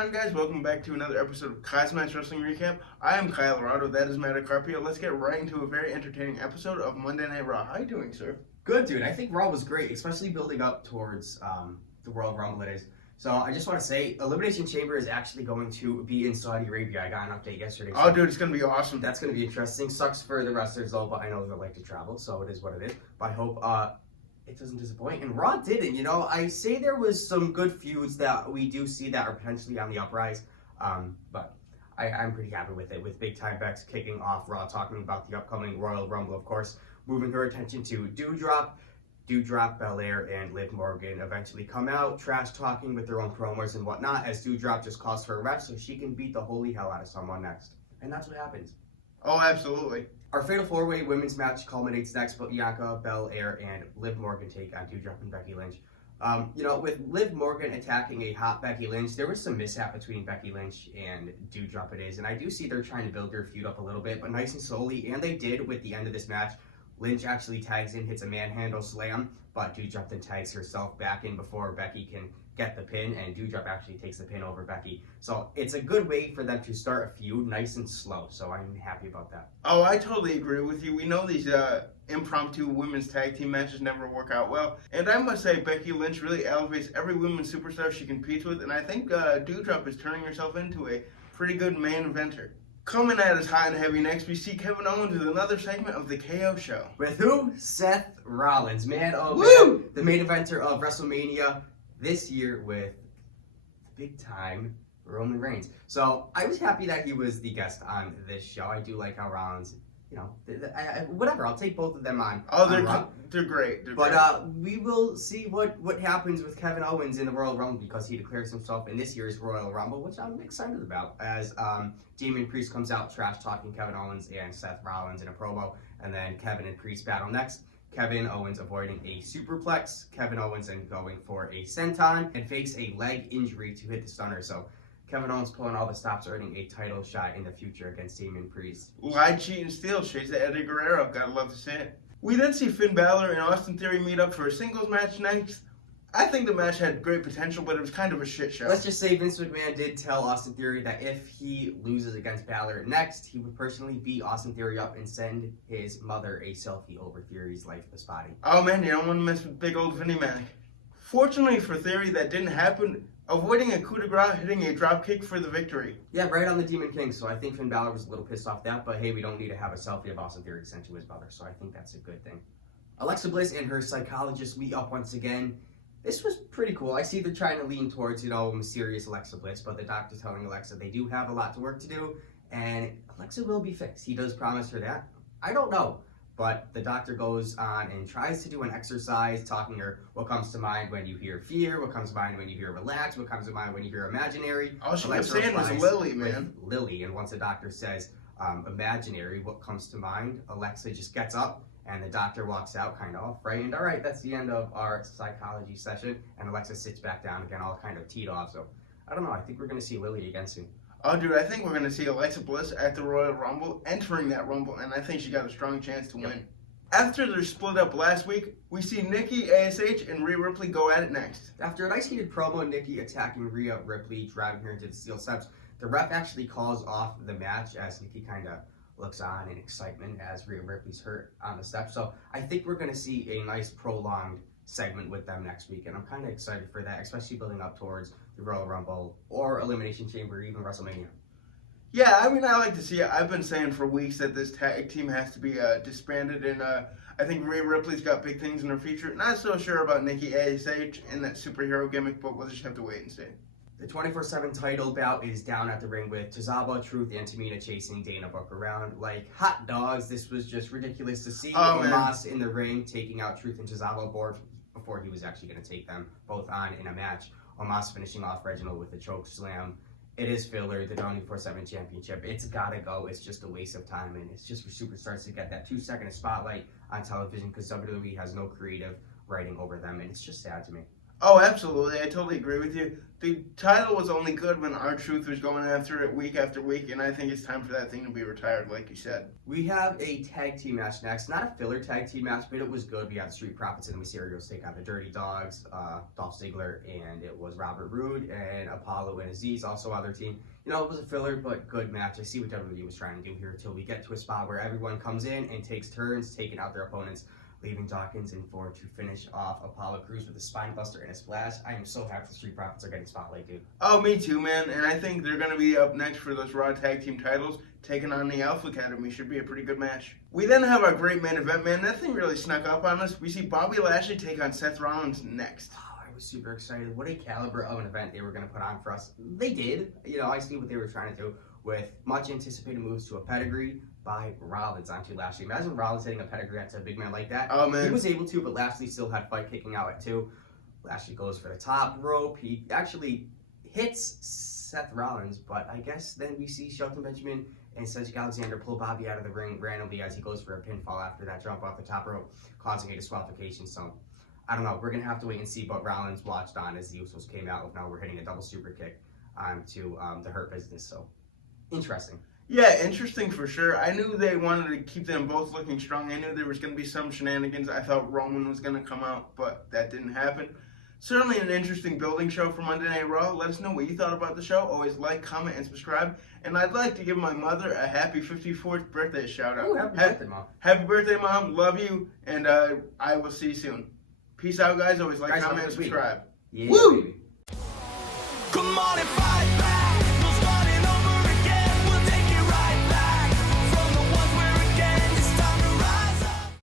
on, guys? Welcome back to another episode of KozMatt's Wrestling Recap. I am Colorado. That is Matt Carpio. Let's get right into a very entertaining episode of Monday Night Raw. How you doing, sir? Good, dude. I think Raw was great, especially building up towards the Royal Rumble it is. So I just want to say, Elimination Chamber is actually going to be in Saudi Arabia. I got an update yesterday. Oh, dude, it's going to be awesome. That's going to be interesting. Sucks for the wrestlers, though, but I know they like to travel, so it is what it is. But I hope it doesn't disappoint. And Raw didn't, you know. I say there was some good feuds that we do see that are potentially on the uprise, but I'm pretty happy with it. With Big Time Bex kicking off Raw, talking about the upcoming Royal Rumble, of course, moving her attention to Doudrop, Belair, and Liv Morgan eventually come out, trash talking with their own promos and whatnot, as Doudrop just calls for a ref so she can beat the holy hell out of someone next. And that's what happens. Oh, absolutely. Our Fatal 4-Way women's match culminates next, but Bianca, Belair, and Liv Morgan take on Doudrop and Becky Lynch. With Liv Morgan attacking a hot Becky Lynch, there was some mishap between Becky Lynch and Doudrop it is, and I do see they're trying to build their feud up a little bit, but nice and slowly, and they did with the end of this match. Lynch actually tags in, hits a manhandle slam, but Doudrop then tags herself back in before Becky can get the pin, and Doudrop actually takes the pin over Becky. So it's a good way for them to start a feud nice and slow, so I'm happy about that. Oh, I totally agree with you. We know these impromptu women's tag team matches never work out well, and I must say Becky Lynch really elevates every women's superstar she competes with, and I think Doudrop is turning herself into a pretty good main eventer. Coming at us hot and heavy next, we see Kevin Owens with another segment of the KO show. With who? Seth Rollins. Man, oh Woo! man. The main eventer of WrestleMania this year with the big time Roman Reigns. So I was happy that he was the guest on this show. I do like how Rollins, whatever, I'll take both of them on. Oh, they're great. But we will see what happens with Kevin Owens in the Royal Rumble, because he declares himself in this year's Royal Rumble, which I'm excited about, as Damian Priest comes out trash talking Kevin Owens and Seth Rollins in a promo, and then Kevin and Priest battle next. Kevin Owens avoiding a superplex, Kevin Owens then going for a senton and fakes a leg injury to hit the stunner. So Kevin Owens pulling all the stops, earning a title shot in the future against Damian Priest. Lie, cheat, and steal. Shades of Eddie Guerrero. Gotta love to see it. We then see Finn Balor and Austin Theory meet up for a singles match next. I think the match had great potential, but it was kind of a shit show. Let's just say Vince McMahon did tell Austin Theory that if he loses against Balor next, he would personally beat Austin Theory up and send his mother a selfie over Theory's lifeless body. Oh man, you don't want to mess with big old Vinnie Mac. Fortunately for Theory, that didn't happen, avoiding a coup de grace, hitting a drop kick for the victory. Yeah, right on the Demon King, so I think Finn Balor was a little pissed off that, but hey, we don't need to have a selfie of Austin Theory sent to his mother, so I think that's a good thing. Alexa Bliss and her psychologist meet up once again. This was pretty cool. I see they're trying to lean towards, mysterious Alexa Bliss, but the doctor's telling Alexa they do have a lot to work to do, and Alexa will be fixed. He does promise her that. I don't know, but the doctor goes on and tries to do an exercise, talking to her what comes to mind when you hear fear, what comes to mind when you hear relax, what comes to mind when you hear imaginary. All she kept saying was Lily, man. Lily, and once the doctor says imaginary, what comes to mind, Alexa just gets up, and the doctor walks out kind of all frightened. All right, that's the end of our psychology session. And Alexa sits back down again, all kind of teed off. So, I don't know. I think we're going to see Lily again soon. Oh, dude, I think we're going to see Alexa Bliss at the Royal Rumble, entering that Rumble, and I think she got a strong chance to win. After their split up last week, we see Nikki, ASH, and Rhea Ripley go at it next. After a nice heated promo, Nikki attacking Rhea Ripley, driving her into the steel steps, the ref actually calls off the match as Nikki kind of looks on in excitement as Rhea Ripley's hurt on the steps. So I think we're going to see a nice prolonged segment with them next week, and I'm kind of excited for that, especially building up towards the Royal Rumble or Elimination Chamber or even WrestleMania. Yeah, I mean, I like to see it. I've been saying for weeks that this tag team has to be disbanded, and I think Rhea Ripley's got big things in her future. Not so sure about Nikki ASH and that superhero gimmick, but we'll just have to wait and see. The 24/7 title bout is down at the ring with Tozawa, Truth, and Tamina chasing Dana Brooke around like hot dogs. This was just ridiculous to see. Omos in the ring taking out Truth and Tozawa before he was actually going to take them both on in a match. Omos finishing off Reginald with a choke slam. It is filler, the 24/7 championship. It's got to go. It's just a waste of time, and it's just for superstars to get that 2-second spotlight on television because WWE has no creative writing over them, and it's just sad to me. Oh, absolutely. I totally agree with you. The title was only good when R-Truth was going after it week after week, and I think it's time for that thing to be retired, like you said. We have a tag team match next. Not a filler tag team match, but it was good. We had the Street Profits and the Mysterios take on the Dirty Dogs, Dolph Ziggler, and it was Robert Roode and Apollo and Aziz also on their team. You know, it was a filler, but good match. I see what WWE was trying to do here until we get to a spot where everyone comes in and takes turns taking out their opponents, leaving Dawkins in for to finish off Apollo Crews with a spine buster and a splash. I am so happy the Street Profits are getting spotlight, dude. Oh, me too, man. And I think they're going to be up next for those Raw Tag Team titles, taking on the Alpha Academy. Should be a pretty good match. We then have our great main event, man. That thing really snuck up on us. We see Bobby Lashley take on Seth Rollins next. Oh, I was super excited. What a caliber of an event they were going to put on for us. They did. You know, I see what they were trying to do with much anticipated moves to a pedigree by Rollins onto Lashley. Imagine Rollins hitting a pedigree onto a big man like that. Oh, man. He was able to, but Lashley still had fight kicking out at 2. Lashley goes for the top rope. He actually hits Seth Rollins, but I guess then we see Shelton Benjamin and Cedric Alexander pull Bobby out of the ring randomly as he goes for a pinfall after that jump off the top rope, causing a disqualification. So, I don't know. We're going to have to wait and see what Rollins watched on as the Usos came out. Now we're hitting a double super kick to the Hurt Business. So, interesting. Yeah, interesting for sure. I knew they wanted to keep them both looking strong. I knew there was going to be some shenanigans. I thought Roman was going to come out, but that didn't happen. Certainly an interesting building show for Monday Night Raw. Let us know what you thought about the show. Always like, comment, and subscribe. And I'd like to give my mother a happy 54th birthday shout out. Ooh, happy birthday, Mom. Happy birthday, Mom. Love you. And I will see you soon. Peace out, guys. Always like, comment, and subscribe. Yeah, Woo! baby. Come on and fight back.